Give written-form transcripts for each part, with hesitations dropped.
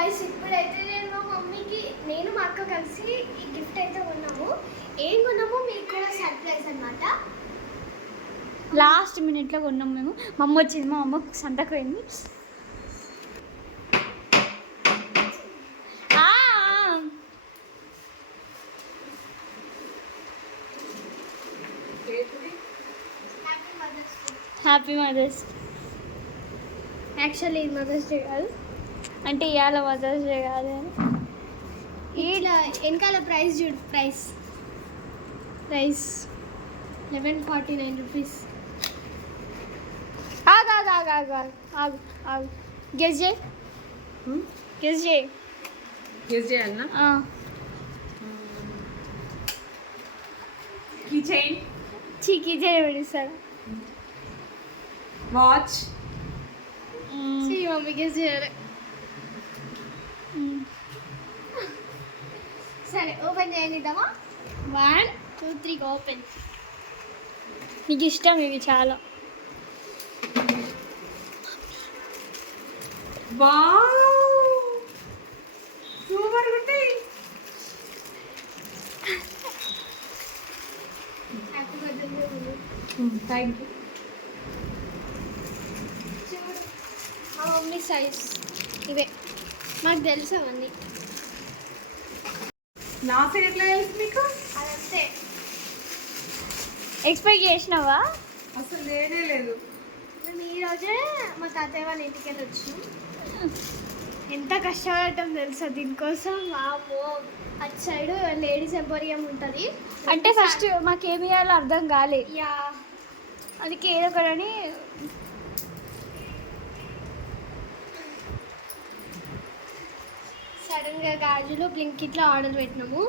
Guys ఇప్పుడైతే నేను మా మమ్మీకి మా అక్క కలిసి ఈ గిఫ్ట్ అయితే కొన్నాము. ఏం కొన్నామో మీకు కూడా సర్ప్రైజ్ అన్నమాట. లాస్ట్ మినిట్లో కొన్నాము మేము. మా అమ్మ వచ్చింది, మా అమ్మకు సంతకు పోయింది. Happy mother's. యాక్చువల్లీ ఇది మదర్స్ డే కాదు, అంటే ఇవాళ మదర్స్ డే కాదు అని. ఇట్లా వెనకాల ప్రైస్ చూడు, ప్రైస్ 1149 రూపీస్. ఆగు ఆగు ఆగు ఆగు ఆగు ఆగు గెస్ చేయి, గెస్ చేయి. గెస్ చేయాలన్నా? Key chain. చీకీ చేయి పెడిస్తాడు. వాచ్. మమ్మీ గెస్ చేయాలి. సరే ఓపెన్ చేయనిద్దామా? 1 2 3 ఓపెన్. నీకు ఇష్టం ఇవి చాలా. వావ్ సూపర్ ఉంటాయి. Happy birthday. Thank you. చూడు మా మమ్మీ సైజ్ ఇవే, మాకు తెలుసు అవన్నీ. నా సైడ్ ఎట్లా తెలుసు మీకు? అదంతే. ఎక్స్పెక్ట్ చేసినావా? అసలు లేనే లేదు. మేము ఈరోజే మా తాతయ్య వాళ్ళ ఇంటికి వెళ్ళి వచ్చినాం. ఎంత కష్టపడటం తెలుసా దీనికోసం. వామ్మో, అటు సైడ్ లేడీస్ ఎంపోరియం ఉంటుంది. అంటే ఫస్ట్ మాకేమి చేయాలో అర్థం కాలే. యా, అందుకే ఏదో ఒకటని సడన్గా గాజులు బ్లింకిట్లో ఆర్డర్ పెట్టినాము.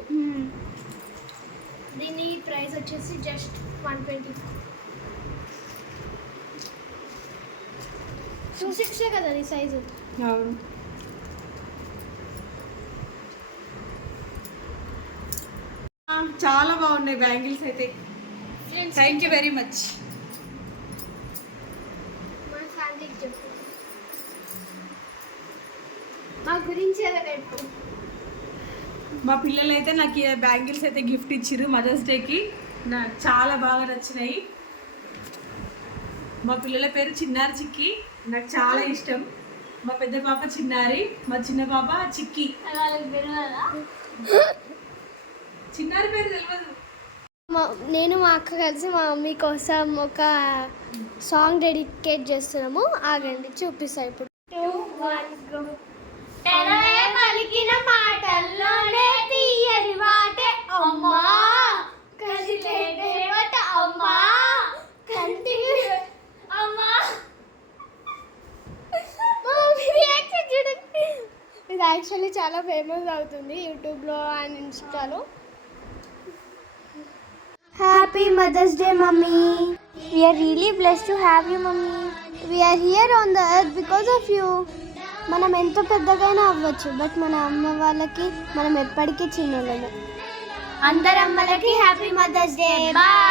దీని ప్రైస్ వచ్చేసి జస్ట్ 120. 260 కదా ఈ సైజు. అవును. చాలా బాగున్నాయి బ్యాంగిల్స్ అయితే. Thank you very much. మా ఫ్యామిలీకి చెప్పు, మా గురించి ఎలా పెట్టు. మా పిల్లలు అయితే నాకు ఈ బ్యాంగిల్స్ అయితే గిఫ్ట్ ఇచ్చిర్రు మదర్స్ డేకి. నాకు చాలా బాగా నచ్చినాయి. మా పిల్లల పేరు చిన్నారి చిక్కి, నాకు చాలా ఇష్టం. మా పెద్ద పాప చిన్నారి, మా చిన్న పాప చిక్కి. చిన్నారి పేరు తెలియదు. నేను మా అక్క కలిసి మా మమ్మీ కోసం ఒక సాంగ్ డెడికేట్ చేస్తున్నాము. ఆగండి చూపిస్తా ఇప్పుడు. 2 1 go. తెరవే పలికిన మాటల్లోనే తీయని మాటే అమ్మా, కదిలే దేవత అమ్మా, కంటికి అమ్మా. చూడండి, ఇది యాక్చువల్లీ చాలా ఫేమస్ అవుతుంది యూట్యూబ్లో అండ్ ఇన్స్టాలో. Happy mother's day mummy. We are really blessed to have you, Mummy. We are here on the earth because of you. మనం ఎంత పెద్దగైనా అవ్వచ్చు, బట్ మన అమ్మ వాళ్ళకి మనం ఎప్పటికీ చిన్నోళ్ళమే. అందరమ్మలకి హ్యాపీ మదర్స్ డే. బాయ్.